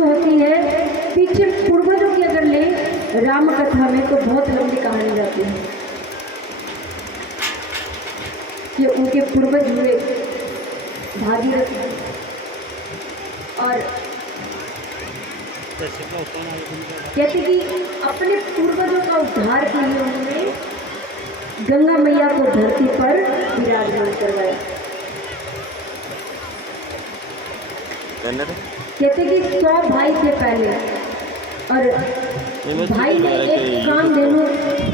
शुरू होती है। पीछे पूर्वजों की अगर ले राम कथा में तो बहुत लंबी कहानी जाती है कि उनके पूर्वज हुए भागीरथ और कहते कि अपने पूर्वजों का उद्धार के लिए उन्होंने गंगा मैया को धरती पर विराजमान करवाया। कहते कि 100 भाई थे पहले और भाई ने एक कामधेनु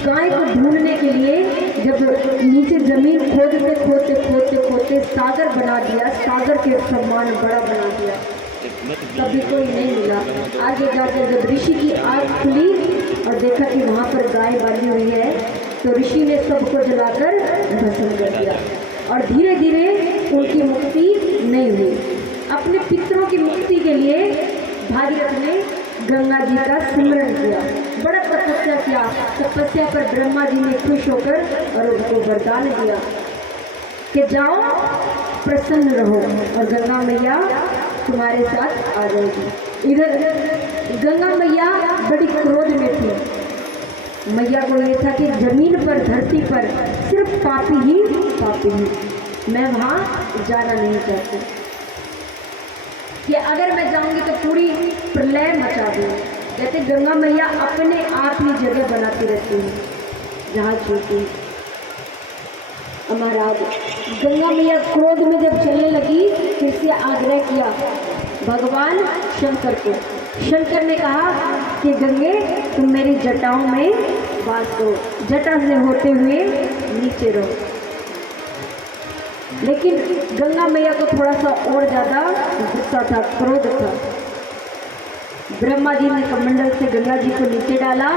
गाय को ढूंढने के लिए जब नीचे जमीन खोदते खोदते खोदते खोदते सागर बना दिया, सागर के समान बड़ा बना दिया, तभी कोई नहीं मिला। आगे जाकर जब ऋषि की आँख खुली और देखा कि वहाँ पर गाय बांधी हुई है तो ऋषि ने सबको जलाकर भस्म कर दिया और धीरे धीरे उनकी मुक्ति नहीं हुई। अपने पितरों की मुक्ति के लिए भागीरथ ने गंगा जी का सिमरन किया, बड़ा तपस्या किया। तपस्या पर ब्रह्मा जी ने खुश होकर और उनको वरदान दिया कि जाओ प्रसन्न रहो और गंगा मैया तुम्हारे साथ आ जाएगी। इधर गंगा मैया बड़ी क्रोध में थी। मैया को ये था कि जमीन पर धरती पर सिर्फ पापी ही, मैं वहाँ जाना नहीं चाहती कि अगर मैं जाऊंगी तो पूरी प्रलय मचा दूँ। कहते गंगा मैया अपने आप ही जगह बनाती रहती है जहाँ छूटी। महाराज गंगा मैया क्रोध में जब चलने लगी फिर से आग्रह किया भगवान शंकर को। शंकर ने कहा कि गंगे तुम मेरी जटाओं में वास करो, जटा से होते हुए नीचे रहो। लेकिन गंगा मैया को थोड़ा सा और ज़्यादा गुस्सा था, क्रोध था। ब्रह्मा जी ने कमंडल से गंगा जी को नीचे डाला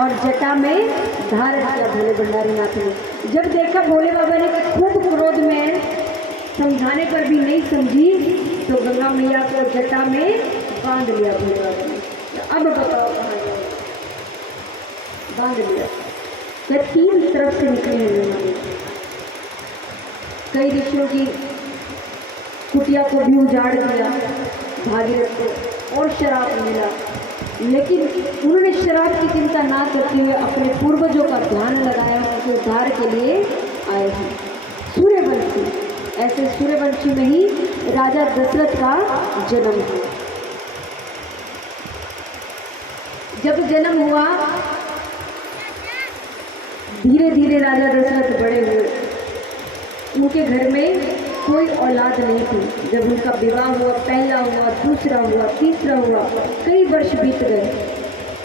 और जटा में धारण किया भोले भंडारी नाथ ने। जब देखा भोले बाबा ने खूब क्रोध में, समझाने पर भी नहीं समझी, तो गंगा मैया को जटा में बांध लिया भोले बाबा ने। अब बताओ कहाँ जाओ, बांध लिया। फिर 3 तरफ से निकले हैं गंगा मैया। कई ऋषियों की कुटिया को भी उजाड़ दिया भागीरथ को और शराब मिला, लेकिन उन्होंने शराब की चिंता ना करते हुए अपने पूर्वजों का ध्यान लगाया, उनके उद्धार के लिए आए हैं। सूर्यवंशी, ऐसे सूर्यवंशी में ही राजा दशरथ का जन्म हुआ। जब जन्म हुआ धीरे धीरे राजा दशरथ बड़े हुए। उनके घर में कोई औलाद नहीं थी। जब उनका विवाह हुआ, पहला हुआ, दूसरा हुआ, तीसरा हुआ, कई वर्ष बीत गए,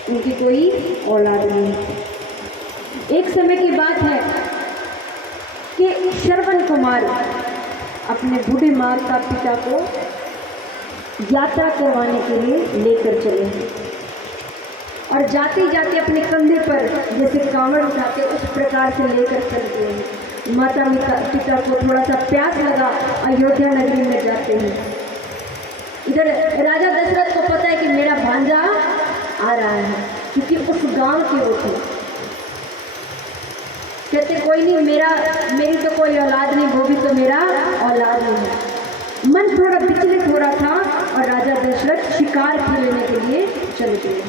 उनकी कोई औलाद नहीं थी। एक समय की बात है कि श्रवण कुमार अपने बूढ़े माता पिता को यात्रा करवाने के लिए लेकर चले हैं और जाते जाते अपने कंधे पर जैसे कांवड़ उठाते उस प्रकार से लेकर चलते हैं। माता पिता को थोड़ा सा प्यास लगा, अयोध्या नगरी में जाते हैं। इधर राजा दशरथ को पता है कि मेरा भांजा आ रहा है, क्योंकि उस गांव के वो थे। कहते कोई नहीं, मेरी तो कोई औलाद नहीं, वो भी तो मेरा औलाद नहीं है। मन थोड़ा विचलित हो रहा था और राजा दशरथ शिकार खेलने के लिए चले गए।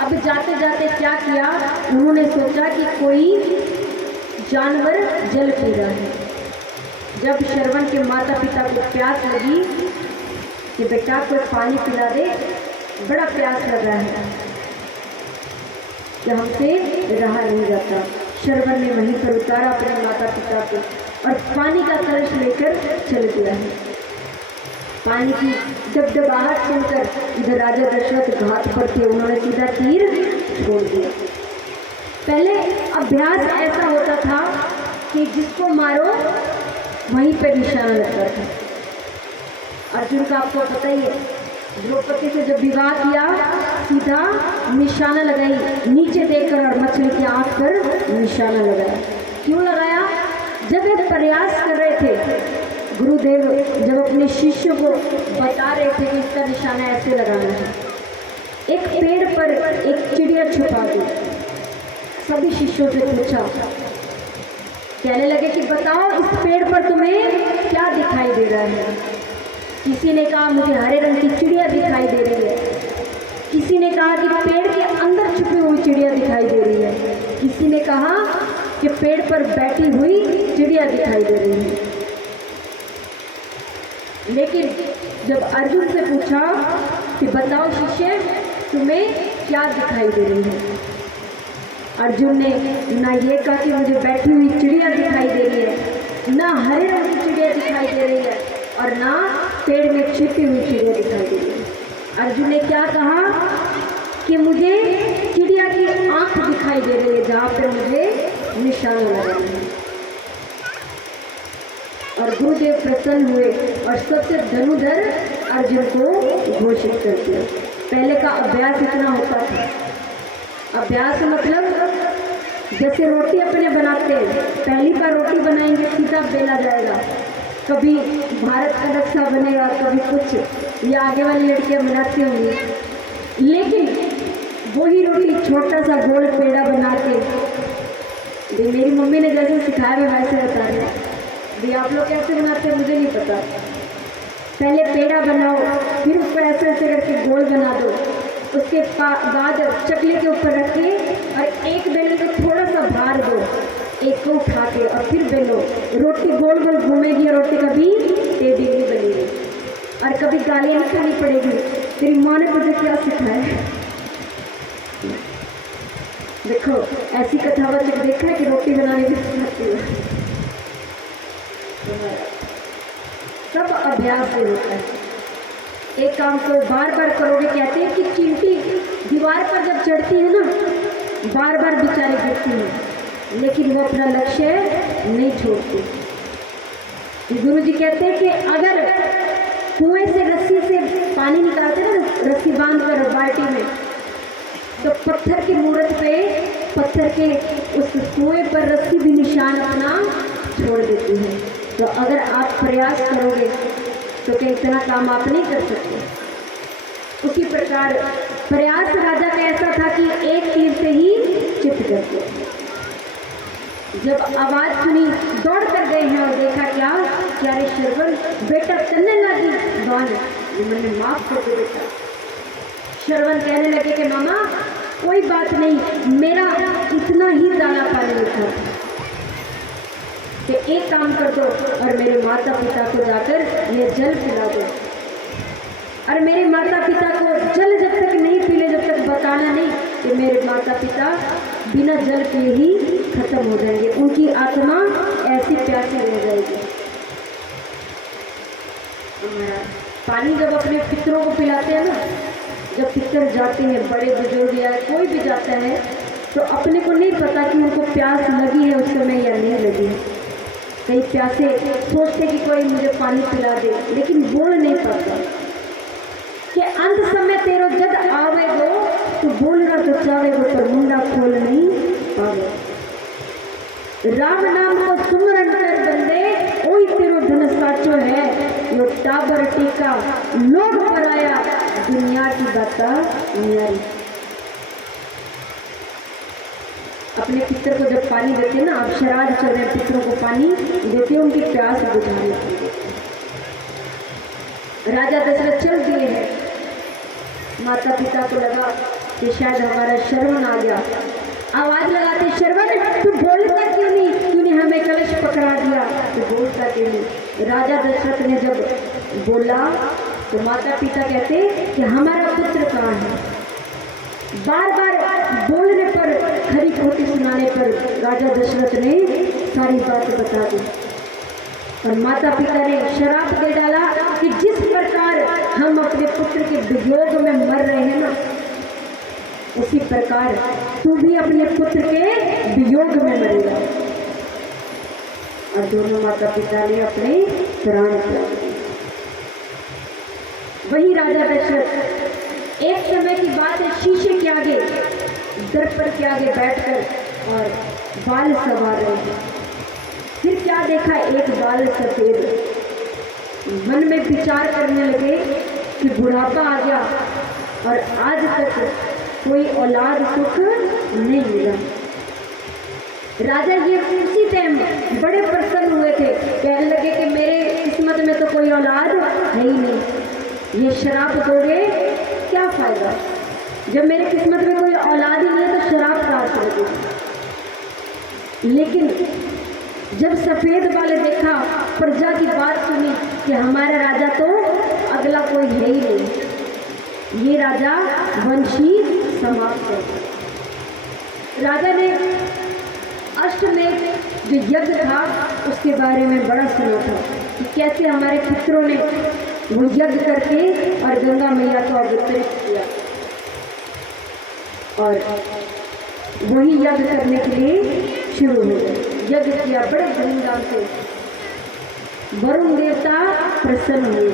अब जाते जाते क्या किया, उन्होंने सोचा कि कोई जानवर जल पी रहा है। जब श्रवण के माता पिता को प्यास लगी कि बेटा को पानी पिला दे, बड़ा प्यास लग रहा है कि हमसे रहा नहीं जाता। श्रवण ने वहीं पर उतारा अपने माता पिता को और पानी का कलश लेकर चल दिया है। पानी की डबडबाहट सुनकर इधर राजा दशरथ घाट पर थे, उन्होंने सीधा तीर छोड़ दिया। पहले अभ्यास ऐसा होता था कि जिसको मारो वहीं पर निशाना लगता था। अर्जुन का आपको पता ही है, द्रौपदी से जब विवाह किया सीधा निशाना लगाई, नीचे देखकर और मछली की आंख पर निशाना लगाया। क्यों लगाया? जब वे प्रयास कर रहे थे, गुरुदेव जब अपने शिष्यों को बता रहे थे कि इसका निशाना ऐसे लगाना है, एक पेड़ पर एक चिड़िया छुपा दी। सभी शिष्यों से पूछा, कहने लगे कि बताओ इस पेड़ पर तुम्हें क्या दिखाई दे रहा है? किसी ने कहा मुझे हरे रंग की चिड़िया दिखाई दे किसी ने कहा कि पेड़ पर बैठी हुई चिड़िया दिखाई दे रही है। लेकिन जब अर्जुन से पूछा कि बताओ शिष्य, तुम्हें क्या दिखाई दे रही है, अर्जुन ने ना ये कहा कि मुझे बैठी हुई चिड़िया दिखाई दे रही है, ना हरे रंग की चिड़िया दिखाई दे रही है, और ना पेड़ में छिपी हुई चिड़िया दिखाई दे रही है। अर्जुन ने क्या कहा कि मुझे चिड़िया की आंख दिखाई दे रही है, जहाँ पर मुझे निशान लगा रहे हैं। और गुरुदेव प्रसन्न हुए और सबसे धनुधर अर्जुन को घोषित कर दिया। पहले का अभ्यास इतना होता था, अभ्यास मतलब जैसे रोटी अपने बनाते हैं, पहली बार रोटी बनाएंगे सीधा बेला जाएगा, कभी भारत का नक्शा बनेगा, कभी कुछ, ये आगे वाली लड़कियां बनाती होंगी, लेकिन वही रोटी छोटा सा गोल पेड़ा बना के, मेरी मम्मी ने जैसे सिखाया मैं वैसे बता रही हूँ। भी आप लोग कैसे बनाते हैं मुझे नहीं पता। पहले पेड़ा बनाओ, फिर ऊपर ऐसे ऐसे करके गोल बना दो, उसके बाद चकले के ऊपर रखे और एक बेलन को थोड़ा सा भार दो, एक को उठा के और फिर बेलो। रोटी गोल गोल घूमेगी और रोटी कभी टेढ़ी नहीं बनेगी और कभी गालियाँ नहीं खानी पड़ेगी। तेरी माँ ने मुझे क्या सिखाया? देखो ऐसी कथावचक देखा है कि रोटी बनाने भी सिखाती है। सब अभ्यास से होता है। एक काम को बार बार करोगे, कहते हैं कि चींटी दीवार पर जब चढ़ती है ना, बार बार बेचारी गिरती है, लेकिन वो अपना लक्ष्य नहीं छोड़ती। गुरु जी कहते हैं कि अगर कुएं से रस्सी से पानी निकालते ना, रस्सी बांध कर बाल्टी में, तो पत्थर की मूर्त पे, पत्थर के उस कुएं पर रस्सी भी निशान अपना छोड़ देती है। तो अगर आप प्रयास करोगे तो क्या इतना काम आप नहीं कर सकते? उसी प्रकार प्रयास राजा का ऐसा था कि एक तीर से ही चित कर दिया। जब आवाज सुनी दौड़ कर गए हैं और देखा क्या रे श्रवण, बेटा चलने लगी बाण, मैंने माफ कर दो बेटा। श्रवण कहने लगे कि मामा कोई बात नहीं, मेरा इतना ही दाना पानी लिखा कि एक काम कर दो और मेरे माता पिता को जाकर ये जल पिला दो, और मेरे माता पिता को जल जब तक नहीं पीले, जब तक बताना नहीं कि मेरे माता पिता बिना जल पिए ही खत्म हो जाएंगे, उनकी आत्मा ऐसी प्यासी रह जाएगी। पानी जब अपने पितरों को पिलाते हैं ना, जब पितर जाते हैं, बड़े बुजुर्ग या कोई भी जाता है, तो अपने को नहीं पता कि उनको प्यास लगी है उस समय या नहीं लगी है। कई प्यासे सोचते कि कोई मुझे पानी पिला दे, लेकिन बोल नहीं पाता कि अंत समय तेरो जद आवेगो तो बोलना तो चाहेगो पर मुंडा खोल नहीं पावे। राम नाम को सुमरन कर बंदे, ओही तेरो धन साचो है, यो टाबर टीका लोग पर आया, दुनिया की बाता न्यारी। अपने पितर को जब पानी देते हैं ना, आप शराब चल रहे पितरों को पानी देते हैं उनकी प्यास बुझाने के लिए। राजा दशरथ चल दिए हैं, माता पिता को लगा कि शायद हमारा श्रवण आ गया, आवाज लगाते श्रवण तू बोलता क्यों नहीं हमें कलश पकड़ा दिया, तो बोलता क्यों नहीं। राजा दशरथ ने जब बोला तो माता पिता कहते कि हमारा पुत्र कहाँ है। बार बार बोलने पर, खरी खोटी सुनाने पर राजा दशरथ ने सारी बात बता दी और माता पिता ने शराप दे डाला कि जिस प्रकार हम अपने पुत्र के वियोग में मर रहे हैं ना, उसी प्रकार तू भी अपने पुत्र के वियोग में मरेगा। और दोनों माता पिता ने अपने प्राण त्याग दिए। वही राजा दशरथ एक समय की बात है, शीशे के आगे, दर्पण के आगे बैठकर और बाल संवार रहे थे। फिर क्या देखा, एक बाल सफेद। मन में विचार करने लगे कि बुढ़ापा आ गया और आज तक कोई औलाद सुख नहीं मिला। राजा ये उसी टाइम बड़े प्रसन्न हुए थे, कहने लगे कि मेरे किस्मत में तो कोई औलाद है ही नहीं, ये शराब दोगे क्या फायदा, जब मेरे किस्मत में कोई औलाद ही नहीं है तो शराब कहाँ से लगेगी। लेकिन जब सफ़ेद वाले देखा, प्रजा की बात सुनी कि हमारा राजा तो अगला कोई है ही नहीं, ये राजा वंशी समाप्त है। राजा ने अश्वमेध जो यज्ञ था उसके बारे में बड़ा सुना था कि कैसे हमारे पितरों ने वो यज्ञ करके और गंगा मैया को अवतरित किया, और वही यज्ञ करने के लिए शुरू हो गए। यज्ञ किया बड़े धूमधाम से। वरुण देवता प्रसन्न हुए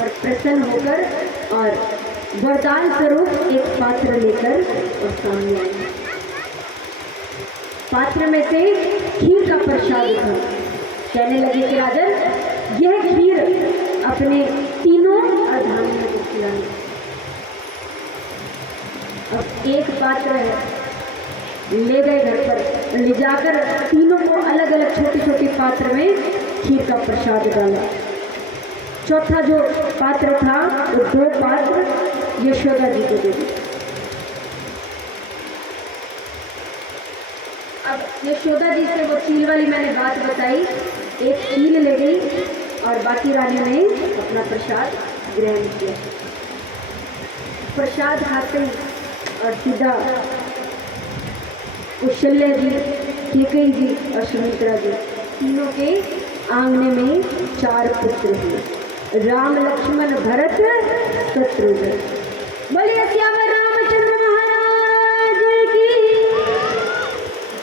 और प्रसन्न होकर और वरदान स्वरूप एक पात्र लेकर और सामने आए। पात्र में से खीर का प्रसाद था। कहने लगे कि राजन, यह खीर अपने तीनों अर्धांगियों को खिलानी। अब एक पात्र है, ले गए घर पर, ले जाकर तीनों को अलग अलग छोटी छोटी पात्र में खीर का प्रसाद डाला। चौथा जो पात्र था वो 2 पात्र यशोदा जी को दे दिए। अब यशोदा जी से वो चील वाली मैंने बात बताई, एक चील ले गई और बाकी रानी ने अपना प्रसाद ग्रहण किया। प्रसाद खाते ही और सीधा कौशल्या जी, केकई जी और सुमित्रा जी तीनों के आंगने में 4 पुत्र हुए, राम लक्ष्मण भरत शत्रुघ्न। बोलिए श्याम